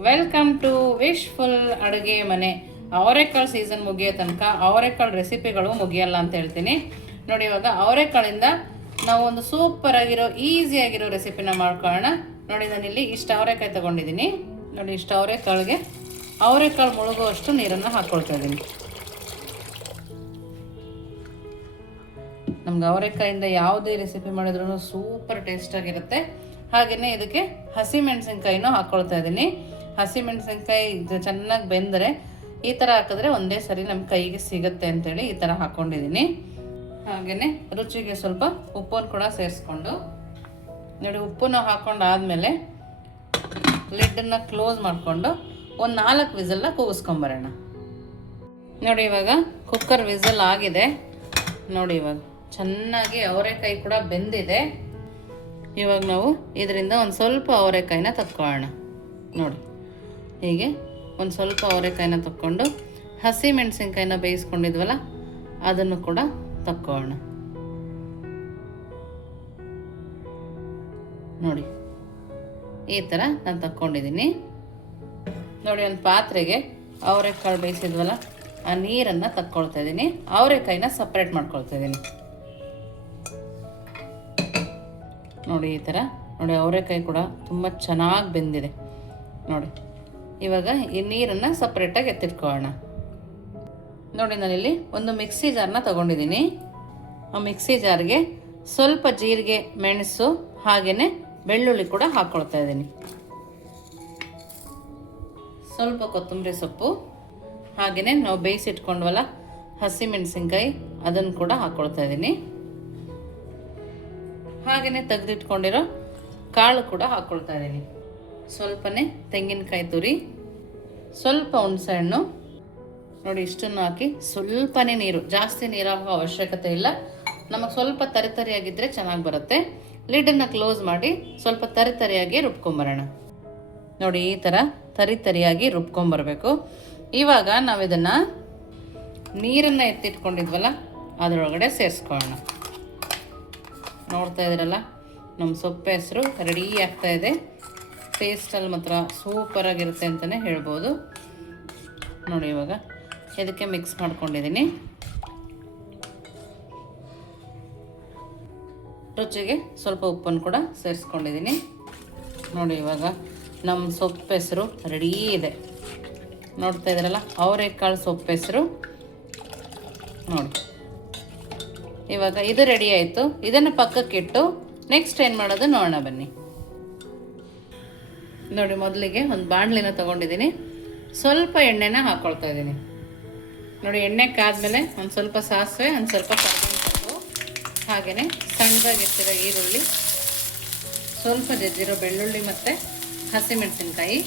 Welcome to wishful ಅಡುಗೆ ಮನೆ. ಅವರೆಕಾಳು ಸೀಸನ್ ಮುಗಿಯೋ ತನಕ ಅವರೆಕಾಳು ರೆಸಿಪಿಗಳು ಮುಗಿಯಲ್ಲ ಅಂತ ಹೇಳ್ತೀನಿ. ನೋಡಿ ಇವಾಗ ಅವರೆಕಾಳಿಂದ ನಾವು ಒಂದು ಸೂಪರ್ ಆಗಿರೋ ಈಸಿ ಆಗಿರೋ ರೆಸಿಪಿನ ಮಾಡ್ಕೊಳ್ಳೋಣ. ನೋಡಿ ನಾನಿಲ್ಲಿ ಇಷ್ಟು ಅವರೆಕಾಯಿ ತಗೊಂಡಿದ್ದೀನಿ. ನೋಡಿ ಇಷ್ಟು ಅವರೆಕಾಳಿಗೆ. ಅವರೆಕಾಳು ಮುಳುಗುವಷ್ಟು ನೀರನ್ನು ಹಾಕ್ಕೊಳ್ತಾ ಇದ್ದೀನಿ. ನಮ್ಗೆ ಅವರೆಕಾಯಿಂದ ಯಾವುದೇ ರೆಸಿಪಿ ಮಾಡಿದ್ರೂ ಸೂಪರ್ ಟೇಸ್ಟ್ ಆಗಿರುತ್ತೆ. ಹಾಗೆಯೇ ಇದಕ್ಕೆ ಹಸಿಮೆಣಸಿನ್ಕಾಯಿನೂ ಹಾಕ್ಕೊಳ್ತಾ ಇದ್ದೀನಿ. ಹಸಿ ಮೆಣಸಿನ್ಕಾಯಿ ಇದು ಚೆನ್ನಾಗಿ ಬೆಂದರೆ ಈ ಥರ ಹಾಕಿದ್ರೆ ಒಂದೇ ಸರಿ ನಮ್ಮ ಕೈಗೆ ಸಿಗುತ್ತೆ ಅಂತೇಳಿ ಈ ಥರ ಹಾಕ್ಕೊಂಡಿದ್ದೀನಿ ಹಾಗೆಯೇ ರುಚಿಗೆ ಸ್ವಲ್ಪ ಉಪ್ಪನ್ನು ಕೂಡ ಸೇರಿಸ್ಕೊಂಡು. ನೋಡಿ ಉಪ್ಪನ್ನು ಹಾಕ್ಕೊಂಡು ಆದಮೇಲೆ ಲಿಡ್ಡನ್ನು ಕ್ಲೋಸ್ ಮಾಡಿಕೊಂಡು ಒಂದು ನಾಲ್ಕು ವಿಸಲ್ನ ಕೂಗಿಸ್ಕೊಂಬರೋಣ. ನೋಡಿ, ಇವಾಗ ಕುಕ್ಕರ್ ವಿಸಲ್ ಆಗಿದೆ. ನೋಡಿ, ಇವಾಗ ಚೆನ್ನಾಗಿ ಅವರೆಕಾಯಿ ಕೂಡ ಬೆಂದಿದೆ. ಇವಾಗ ನಾವು ಇದರಿಂದ ಒಂದು ಸ್ವಲ್ಪ ಅವರೆಕಾಯಿನ ತಕ್ಕೊಳ್ಳೋಣ. ನೋಡಿ. ಹೀಗೆ ಒಂದು ಸ್ವಲ್ಪ ಅವರೆಕಾಯಿನ ತಕ್ಕೊಂಡು, ಹಸಿ ಮೆಣಸಿನ್ಕಾಯಿನ ಬೇಯಿಸ್ಕೊಂಡಿದ್ವಲ್ಲ, ಅದನ್ನು ಕೂಡ ತಕ್ಕೋಣ ನೋಡಿ, ಈ ಥರ ನಾನು ತಕ್ಕೊಂಡಿದ್ದೀನಿ. ನೋಡಿ, ಒಂದು ಪಾತ್ರೆಗೆ ಅವರೆಕಾಳು ಬೇಯಿಸಿದ್ವಲ್ಲ, ಆ ನೀರನ್ನು ತಕ್ಕೊಳ್ತಾ ಇದ್ದೀನಿ. ಅವರೆಕಾಯಿನ ಸಪ್ರೇಟ್ ಮಾಡ್ಕೊಳ್ತಾ ಇದ್ದೀನಿ. ನೋಡಿ, ಈ ಥರ. ನೋಡಿ, ಅವರೆಕಾಯಿ ಕೂಡ ತುಂಬ ಚೆನ್ನಾಗಿ ಬೆಂದಿದೆ. ನೋಡಿ. ಇವಾಗ ಈ ನೀರನ್ನು ಸಪ್ರೇಟಾಗಿ ಎತ್ತಿಟ್ಕೊಳ್ಳೋಣ. ನೋಡಿ ನಾನಿಲ್ಲಿ ಒಂದು ಮಿಕ್ಸಿ ಜಾರನ್ನ ತಗೊಂಡಿದ್ದೀನಿ. ಆ ಮಿಕ್ಸಿ ಜಾರ್ಗೆ ಸ್ವಲ್ಪ ಜೀರಿಗೆ, ಮೆಣಸು ಹಾಗೆಯೇ ಬೆಳ್ಳುಳ್ಳಿ ಕೂಡ ಹಾಕ್ಕೊಳ್ತಾ ಇದ್ದೀನಿ. ಸ್ವಲ್ಪ ಕೊತ್ತಂಬರಿ ಸೊಪ್ಪು ಹಾಗೆಯೇ ನಾವು ಬೇಯಿಸಿಟ್ಕೊಂಡ್ವಲ್ಲ ಹಸಿ ಮೆಣಸಿನ್ಕಾಯಿ ಅದನ್ನು ಕೂಡ ಹಾಕ್ಕೊಳ್ತಾ ಇದ್ದೀನಿ. ಹಾಗೆಯೇ ತೆಗೆದಿಟ್ಕೊಂಡಿರೋ ಕಾಳು ಕೂಡ ಹಾಕ್ಕೊಳ್ತಾ ಇದ್ದೀನಿ. ಸ್ವಲ್ಪನೇ ತೆಂಗಿನಕಾಯಿ ತುರಿ ಸ್ವಲ್ಪ ಹುಣಸೆ ಹಣ್ಣು ನೋಡಿ ಇಷ್ಟನ್ನು ಹಾಕಿ ಸ್ವಲ್ಪನೇ ನೀರು, ಜಾಸ್ತಿ ನೀರಾಗೋ ಅವಶ್ಯಕತೆ ಇಲ್ಲ. ನಮಗೆ ಸ್ವಲ್ಪ ತರಿತರಿಯಾಗಿದ್ದರೆ ಚೆನ್ನಾಗಿ ಬರುತ್ತೆ. ಲಿಡನ್ನು ಕ್ಲೋಸ್ ಮಾಡಿ ಸ್ವಲ್ಪ ತರಿತರಿಯಾಗಿ ರುಬ್ಕೊಂಬರೋಣ. ನೋಡಿ ಈ ಥರ ತರಿತರಿಯಾಗಿ ರುಬ್ಕೊಂಬರ್ಬೇಕು. ಇವಾಗ ನಾವು ಇದನ್ನು ನೀರನ್ನು ಎತ್ತಿಟ್ಕೊಂಡಿದ್ವಲ್ಲ, ಅದರೊಳಗಡೆ ಸೇರಿಸ್ಕೊಳ್ಳೋಣ. ನೋಡ್ತಾ ಇದ್ರಲ್ಲ ನಮ್ಮ ಸೊಪ್ಪೆ ಹೆಸರು ರೆಡಿ ಆಗ್ತಾ ಇದೆ. ಟೇಸ್ಟಲ್ಲಿ ಮಾತ್ರ ಸೂಪರಾಗಿರುತ್ತೆ ಅಂತಲೇ ಹೇಳ್ಬೋದು. ನೋಡಿ ಇವಾಗ ಇದಕ್ಕೆ ಮಿಕ್ಸ್ ಮಾಡ್ಕೊಂಡಿದ್ದೀನಿ. ರುಚಿಗೆ ಸ್ವಲ್ಪ ಉಪ್ಪನ್ನು ಕೂಡ ಸೇರಿಸ್ಕೊಂಡಿದ್ದೀನಿ. ನೋಡಿ ಇವಾಗ ನಮ್ಮ ಸೊಪ್ಪು ಹೆಸರು ರೆಡಿ ಇದೆ. ನೋಡ್ತಾ ಇದ್ರಲ್ಲ ಅವರೆಕಾಳು ಸೊಪ್ಪು ಹೆಸರು. ನೋಡಿ. ಇವಾಗ ಇದು ರೆಡಿ ಆಯಿತು. ಇದನ್ನು ಪಕ್ಕಕ್ಕಿಟ್ಟು ನೆಕ್ಸ್ಟ್ ಏನು ಮಾಡೋದು ನೋಡೋಣ ಬನ್ನಿ. ನೋಡಿ, ಮೊದಲಿಗೆ ಒಂದು ಬಾಣಲಿನ ತೊಗೊಂಡಿದ್ದೀನಿ. ಸ್ವಲ್ಪ ಎಣ್ಣೆನ ಹಾಕ್ಕೊಳ್ತಾ ಇದ್ದೀನಿ. ನೋಡಿ, ಎಣ್ಣೆ ಕಾದ್ಮೇಲೆ ಒಂದು ಸ್ವಲ್ಪ ಸಾಸಿವೆ, ಒಂದು ಸ್ವಲ್ಪ ಕರಿಬೇವಿನ ಹಾಗೆಯೇ ಸಣ್ಣದಾಗಿ ಈರುಳ್ಳಿ, ಸ್ವಲ್ಪ ಜಜ್ಜಿರೋ ಬೆಳ್ಳುಳ್ಳಿ ಮತ್ತು ಹಸಿಮೆಣಸಿನ್ಕಾಯಿ.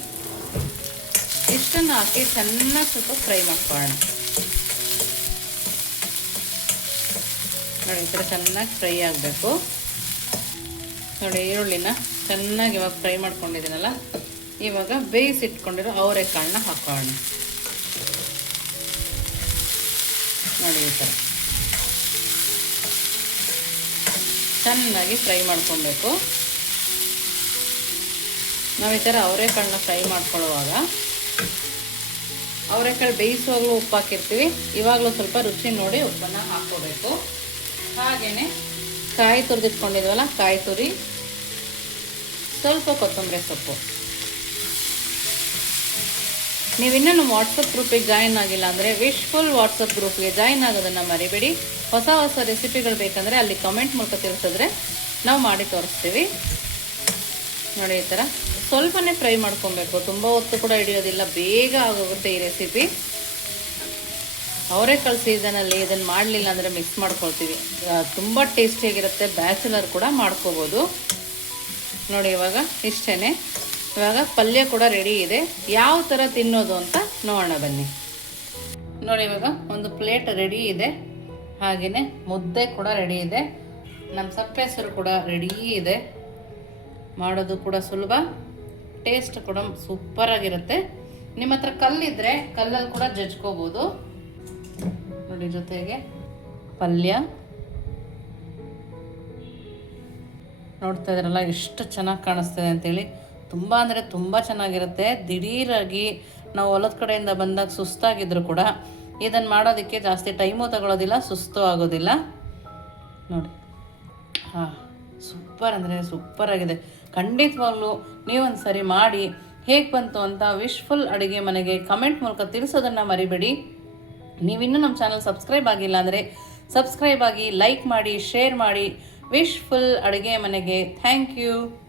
ಇಷ್ಟನ್ನು ಹಾಕಿ ಚೆನ್ನಾಗಿ ಸ್ವಲ್ಪ ಫ್ರೈ ಮಾಡ್ಕೊಳ್ಳೋಣ. ನೋಡಿ, ಈ ಥರ ಚೆನ್ನಾಗಿ ಫ್ರೈ ಆಗಬೇಕು. ನೋಡಿ, ಈರುಳ್ಳಿನ ಚೆನ್ನಾಗಿ ಇವಾಗ ಫ್ರೈ ಮಾಡ್ಕೊಂಡಿದ್ದೀನಲ್ಲ, ಇವಾಗ ಬೇಯಿಸಿಟ್ಕೊಂಡಿರೋ ಅವರೆಕಾಳನ್ನ ಹಾಕೋಣ ನೋಡಿ ಈ ಥರ. ಚೆನ್ನಾಗಿ ಫ್ರೈ ಮಾಡ್ಕೊಬೇಕು. ನಾವು ಈ ಥರ ಅವರೆಕಾಳನ್ನ ಫ್ರೈ ಮಾಡ್ಕೊಳ್ಳುವಾಗ, ಅವರೆಕಾಳು ಬೇಯಿಸುವಾಗಲೂ ಉಪ್ಪು ಹಾಕಿರ್ತೀವಿ, ಇವಾಗಲೂ ಸ್ವಲ್ಪ ರುಚಿ ನೋಡಿ ಉಪ್ಪನ್ನು ಹಾಕ್ಕೋಬೇಕು. ಹಾಗೆಯೇ ಕಾಯಿ ತುರಿದಿಟ್ಕೊಂಡಿದ್ವಲ್ಲ, ಕಾಯಿ ತುರಿ ಸ್ವಲ್ಪ ಕೊತ್ತಂಬರಿ ಸೊಪ್ಪು. ನೀವಿನ್ನೂ ನಮ್ಮ ವಾಟ್ಸಪ್ ಗ್ರೂಪಿಗೆ ಜಾಯಿನ್ ಆಗಿಲ್ಲ ಅಂದರೆ ವಿಶ್ಫುಲ್ ವಾಟ್ಸಪ್ ಗ್ರೂಪ್ಗೆ ಜಾಯಿನ್ ಆಗೋದನ್ನು ಮರಿಬೇಡಿ. ಹೊಸ ಹೊಸ ರೆಸಿಪಿಗಳು ಬೇಕಂದರೆ ಅಲ್ಲಿ ಕಮೆಂಟ್ ಮೂಲಕ ತಿಳಿಸಿದ್ರೆ ನಾವು ಮಾಡಿ ತೋರಿಸ್ತೀವಿ. ನೋಡಿ ಈ ಥರ ಸ್ವಲ್ಪನೇ ಫ್ರೈ ಮಾಡ್ಕೊಬೇಕು. ತುಂಬ ಹೊತ್ತು ಕೂಡ ಹಿಡಿಯೋದಿಲ್ಲ. ಬೇಗ ಆಗೋಗುತ್ತೆ ಈ ರೆಸಿಪಿ ಅವರೆಕಾಳು ಸೀಸನಲ್ಲಿ ಇದನ್ನು ಮಾಡಲಿಲ್ಲ ಅಂದರೆ ಮಿಕ್ಸ್ ಮಾಡ್ಕೊಳ್ತೀವಿ. ತುಂಬ ಟೇಸ್ಟಿಯಾಗಿರುತ್ತೆ ಬ್ಯಾಚುಲರ್ ಕೂಡ ಮಾಡ್ಕೋಬೋದು. ನೋಡಿ ಇವಾಗ ಇಷ್ಟೇ ಇವಾಗ ಪಲ್ಯ ಕೂಡ ರೆಡಿ ಇದೆ. ಯಾವ ಥರ ತಿನ್ನೋದು ಅಂತ ನೋಡೋಣ ಬನ್ನಿ. ನೋಡಿ ಇವಾಗ ಒಂದು ಪ್ಲೇಟ್ ರೆಡಿ ಇದೆ. ಹಾಗೆಯೇ ಮುದ್ದೆ ಕೂಡ ರೆಡಿ ಇದೆ. ನಮ್ಮ ಸಪ್ಪೆ ಹೆಸರು ಕೂಡ ರೆಡಿ ಇದೆ. ಮಾಡೋದು ಕೂಡ ಸುಲಭ. ಟೇಸ್ಟ್ ಕೂಡ ಸೂಪರಾಗಿರುತ್ತೆ ನಿಮ್ಮ ಹತ್ರ ಕಲ್ಲಿದ್ದರೆ ಕಲ್ಲಲ್ಲಿ ಕೂಡ ಜಜ್ಕೋಬೋದು. ನೋಡಿ ಜೊತೆಗೆ ಪಲ್ಯ. ನೋಡ್ತಾ ಇದ್ರಲ್ಲ ಎಷ್ಟು ಚೆನ್ನಾಗಿ ಕಾಣಿಸ್ತಿದೆ ಅಂತೇಳಿ. ತುಂಬ ಅಂದರೆ ತುಂಬ ಚೆನ್ನಾಗಿರುತ್ತೆ. ದಿಢೀರಾಗಿ ನಾವು ಹೊಲದ ಕಡೆಯಿಂದ ಬಂದಾಗ ಸುಸ್ತಾಗಿದ್ರು ಕೂಡ ಇದನ್ನು ಮಾಡೋದಕ್ಕೆ ಜಾಸ್ತಿ ಟೈಮು ತಗೊಳ್ಳೋದಿಲ್ಲ ಸುಸ್ತು ಆಗೋದಿಲ್ಲ. ನೋಡಿ. ಹಾಂ, ಸೂಪರ್ ಅಂದರೆ ಸೂಪರ್ ಆಗಿದೆ. ಖಂಡಿತವಾಗ್ಲೂ ನೀವೊಂದು ಸರಿ ಮಾಡಿ ಹೇಗೆ ಬಂತು ಅಂತ ವಿಶ್ಫುಲ್ ಅಡುಗೆ ಮನೆಗೆ ಕಮೆಂಟ್ ಮೂಲಕ ತಿಳಿಸೋದನ್ನು ಮರಿಬೇಡಿ. ನೀವಿನ್ನೂ ನಮ್ಮ ಚಾನಲ್ ಸಬ್ಸ್ಕ್ರೈಬ್ ಆಗಿಲ್ಲ ಅಂದರೆ ಸಬ್ಸ್ಕ್ರೈಬ್ ಆಗಿ ಲೈಕ್ ಮಾಡಿ, ಶೇರ್ ಮಾಡಿ. ವಿಶ್ಫುಲ್ ಅಡುಗೆ ಮನೆಗೆ. Thank you